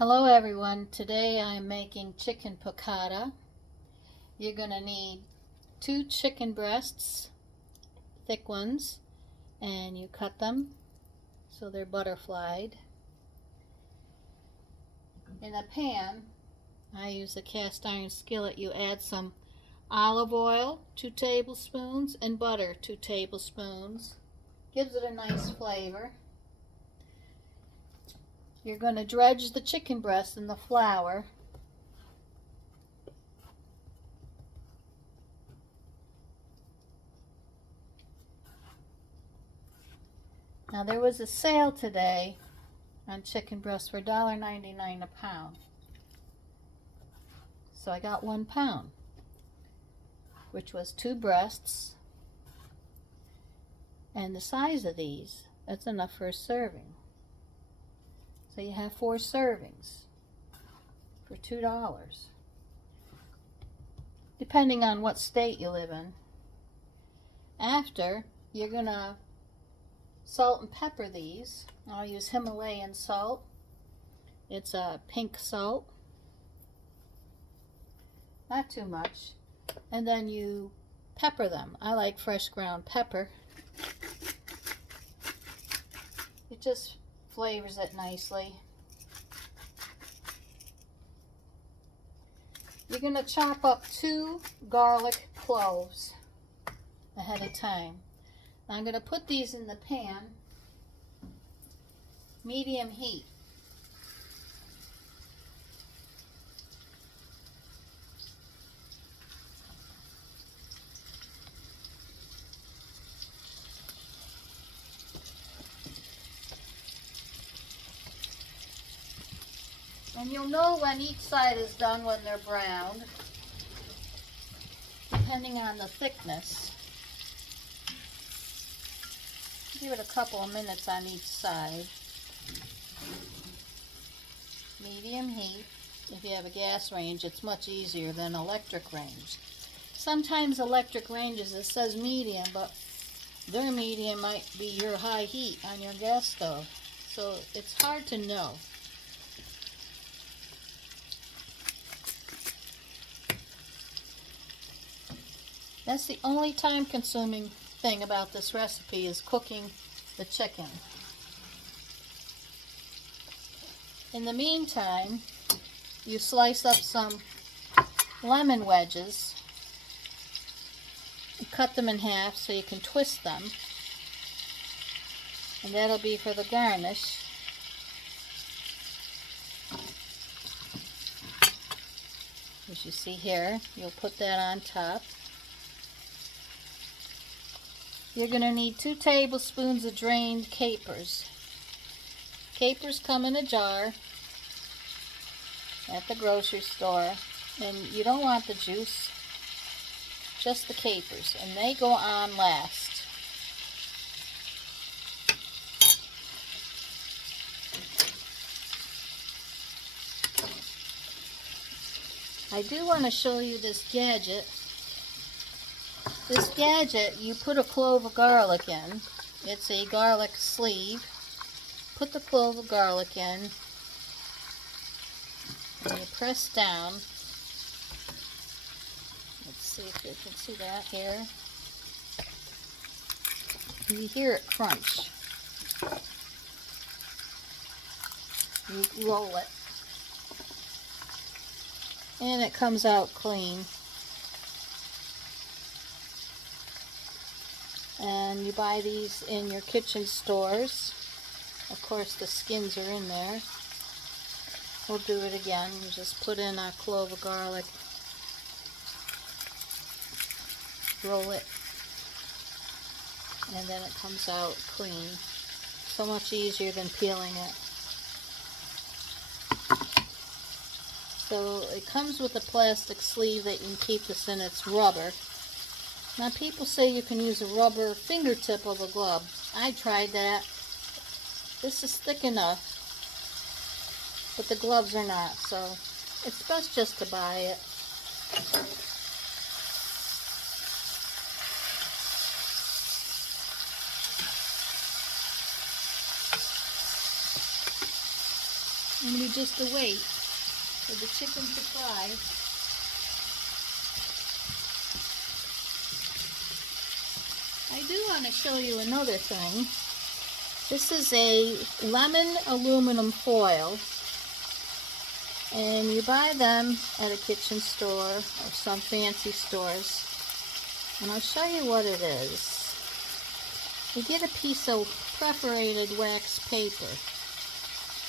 Hello everyone, today I'm making chicken piccata. You're going to need 2 chicken breasts, thick ones, and you cut them so they're butterflied. In a pan, I use a cast iron skillet. You add some olive oil, 2 tablespoons, and butter, 2 tablespoons. Gives it a nice flavor. You're going to dredge the chicken breast in the flour. Now there was a sale today on chicken breasts for $1.99 a pound. So I got 1 pound, which was 2 breasts. And the size of these, that's enough for a serving. So you have 4 servings for $2, depending on what state you live in. After, you're gonna salt and pepper these. I'll use Himalayan salt. It's a pink salt. Not too much. And then you pepper them. I like fresh ground pepper. It just flavors it nicely. You're going to chop up 2 garlic cloves ahead of time. I'm going to put these in the pan, medium heat. And you'll know when each side is done when they're browned, depending on the thickness. Give it a couple of minutes on each side. Medium heat. If you have a gas range, it's much easier than electric range. Sometimes electric ranges, it says medium, but their medium might be your high heat on your gas stove. So it's hard to know. That's the only time-consuming thing about this recipe is cooking the chicken. In the meantime, you slice up some lemon wedges and cut them in half so you can twist them. And that'll be for the garnish. As you see here, you'll put that on top. You're going to need 2 tablespoons of drained capers. Capers come in a jar at the grocery store, and you don't want the juice, just the capers, and they go on last. I do want to show you this gadget. This gadget, you put a clove of garlic in. It's a garlic sleeve. Put the clove of garlic in, and you press down. Let's see if you can see that here. You hear it crunch. You roll it, and it comes out clean. And you buy these in your kitchen stores. Of course, the skins are in there. We'll do it again. You just put in a clove of garlic, roll it, and then it comes out clean. So much easier than peeling it. So it comes with a plastic sleeve that you can keep this in. It's rubber. Now people say you can use a rubber fingertip of a glove. I tried that. This is thick enough, but the gloves are not, so it's best just to buy it. And we just await for the chicken to fry. I do want to show you another thing. This is a lemon aluminum foil, and you buy them at a kitchen store or some fancy stores, and I'll show you what it is. You get a piece of perforated wax paper.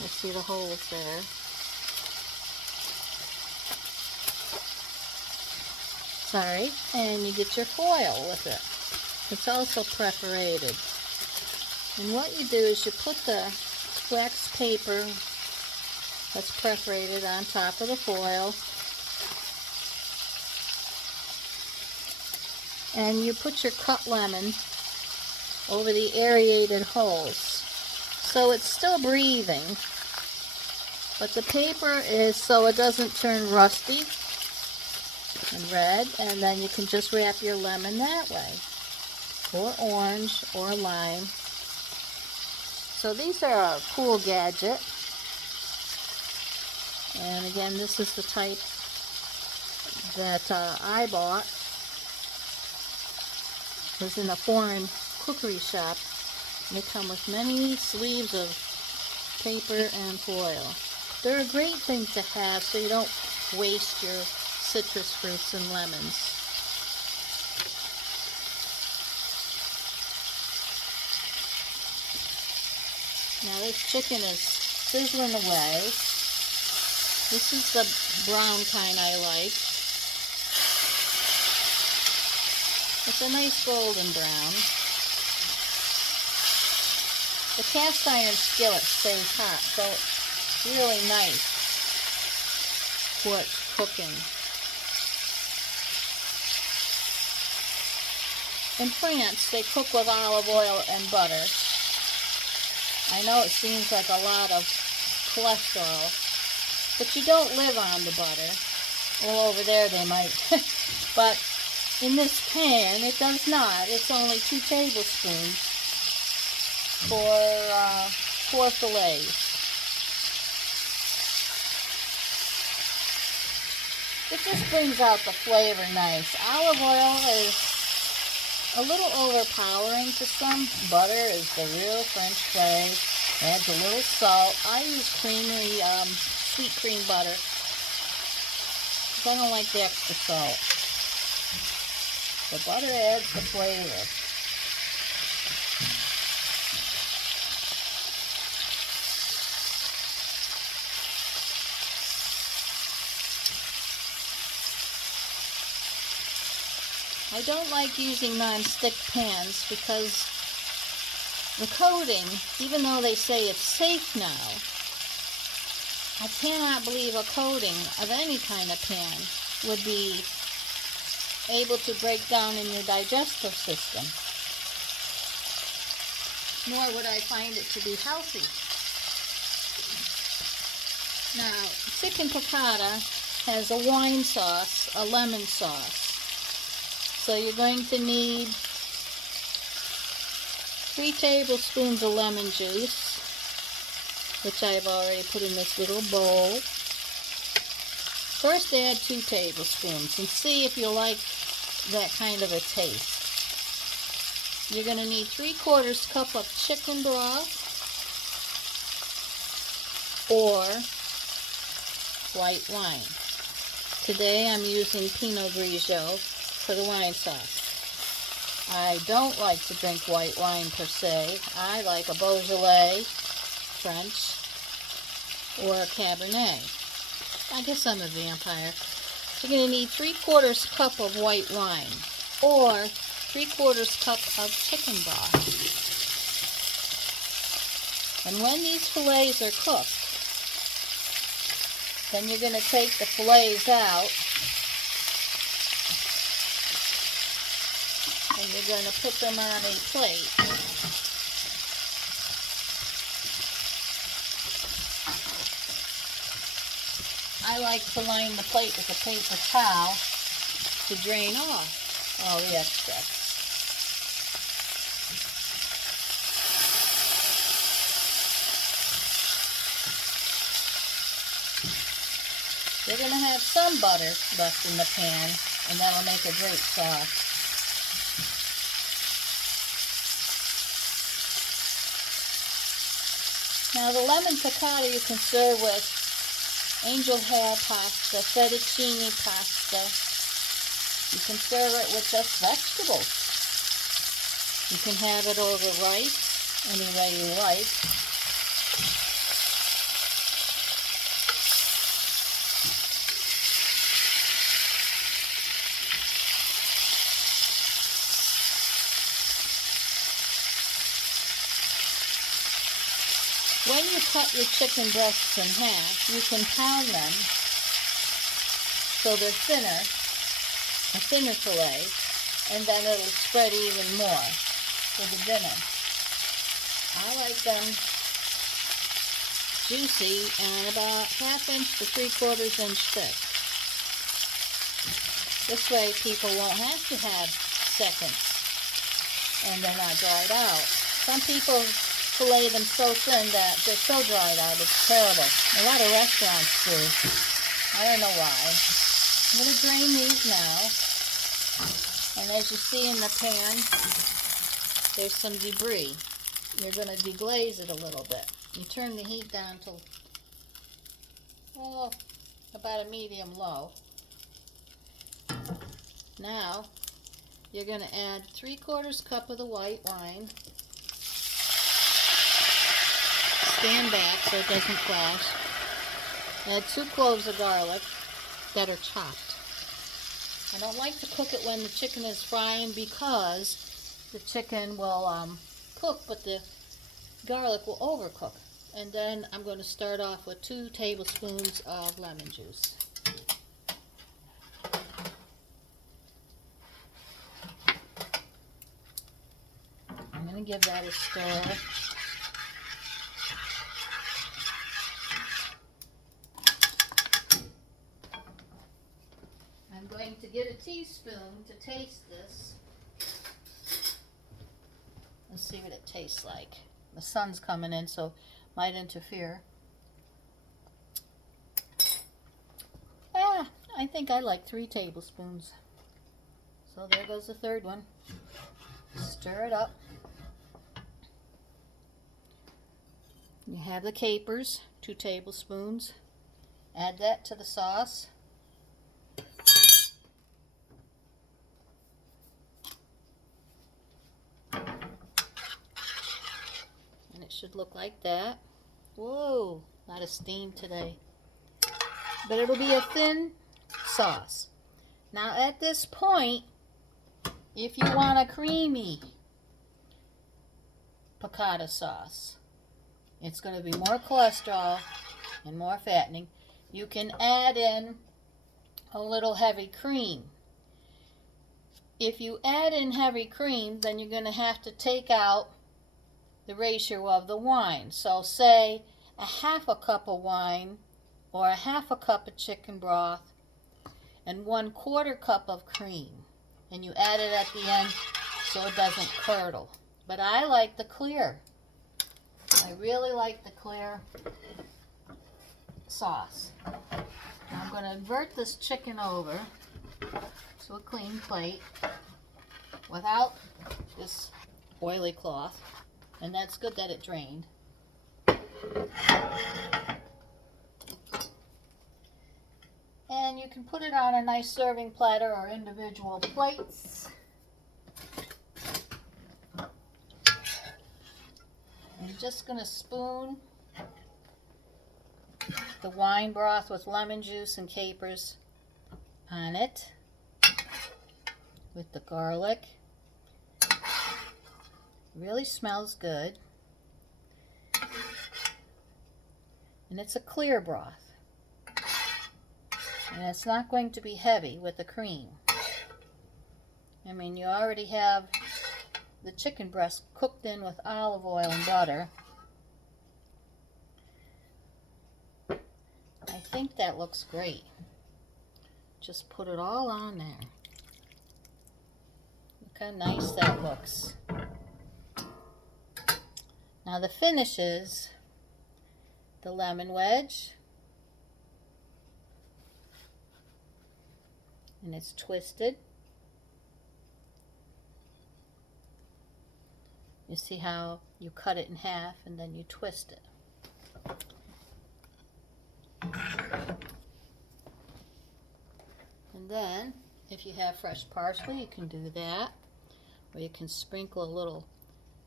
You see the holes there. Sorry, and you get your foil with it. It's also perforated. And what you do is you put the wax paper that's perforated on top of the foil, and you put your cut lemon over the aerated holes. So it's still breathing, but the paper is so it doesn't turn rusty and red, and then you can just wrap your lemon that way, or orange, or lime. So these are a cool gadget. And again, this is the type that I bought. It was in a foreign cookery shop. And they come with many sleeves of paper and foil. They're a great thing to have so you don't waste your citrus fruits and lemons. Now this chicken is sizzling away. This is the brown kind I like. It's a nice golden brown. The cast iron skillet stays hot, so it's really nice for it's cooking. In France, they cook with olive oil and butter. I know it seems like a lot of cholesterol, but you don't live on the butter. Well, over there they might. But in this pan, it does not. It's only 2 tablespoons for 4 fillets. It just brings out the flavor nice. Olive oil is a little overpowering to some. Butter is the real French fry. Adds a little salt. I use creamy, sweet cream butter. I don't like the extra salt. The butter adds the flavor. I don't like using non-stick pans because the coating, even though they say it's safe now, I cannot believe a coating of any kind of pan would be able to break down in your digestive system. Nor would I find it to be healthy. Now, chicken piccata has a wine sauce, a lemon sauce. So you're going to need 3 tablespoons of lemon juice, which I've already put in this little bowl. First add 2 tablespoons and see if you like that kind of a taste. You're going to need 3/4 cup of chicken broth or white wine. Today I'm using Pinot Grigio for the wine sauce. I don't like to drink white wine per se. I like a Beaujolais, French, or a Cabernet. I guess I'm a vampire. You're going to need 3/4 cup of white wine or 3/4 cup of chicken broth. And when these fillets are cooked, then you're going to take the fillets out and you're going to put them on a plate. I like to line the plate with a paper towel to drain off all the excess. going to have some butter left in the pan, and that'll make a great sauce. Now the lemon piccata you can serve with angel hair pasta, fettuccine pasta. You can serve it with just vegetables. You can have it over rice, any way you like. When you cut your chicken breasts in half, you can pound them so they're thinner, a thinner fillet, and then it'll spread even more with the dinner. I like them juicy and about 1/2 inch to 3/4 inch thick. This way people won't have to have seconds and they're not dried out. Some people fillet them so thin that they're so dried out, it's terrible. A lot of restaurants do. I don't know why. I'm going to drain these now. And as you see in the pan, there's some debris. You're going to deglaze it a little bit. You turn the heat down to, about a medium low. Now, you're going to add 3/4 cup of the white wine. Stand back so it doesn't clash. Add 2 cloves of garlic that are chopped. I don't like to cook it when the chicken is frying because the chicken will cook, but the garlic will overcook. And then I'm going to start off with 2 tablespoons of lemon juice. I'm going to give that a stir. I'm going to get a teaspoon to taste this. Let's see what it tastes like. The sun's coming in, so might interfere. I think I like 3 tablespoons. So there goes the 3rd one. Stir it up. You have the capers, 2 tablespoons. Add that to the sauce. And it should look like that. Whoa, a lot of steam today. But it'll be a thin sauce. Now at this point, if you want a creamy piccata sauce, it's going to be more cholesterol and more fattening. You can add in a little heavy cream. If you add in heavy cream, then you're going to have to take out the ratio of the wine. So say a 1/2 cup of wine or a 1/2 cup of chicken broth and 1/4 cup of cream. And you add it at the end so it doesn't curdle. But I like the clear. I really like the clear sauce. Now I'm going to invert this chicken over to a clean plate without this oily cloth. And that's good that it drained. And you can put it on a nice serving platter or individual plates. I'm just going to spoon the wine broth with lemon juice and capers on it with the garlic. Really smells good. And it's a clear broth. And it's not going to be heavy with the cream. I mean, you already have the chicken breast cooked in with olive oil and butter. I think that looks great. Just put it all on there. Look how nice that looks. Now the finish is the lemon wedge, and it's twisted. You see how you cut it in half and then you twist it. And then, if you have fresh parsley, you can do that. Or you can sprinkle a little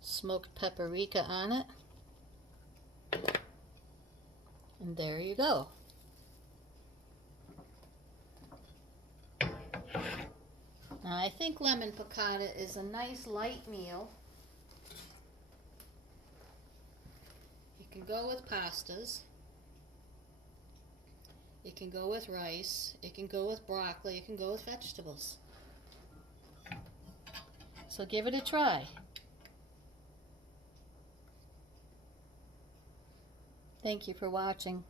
smoked paprika on it. And there you go. Now, I think lemon piccata is a nice light meal. You can go with pastas. It can go with rice. It can go with broccoli. It can go with vegetables. So give it a try. Thank you for watching.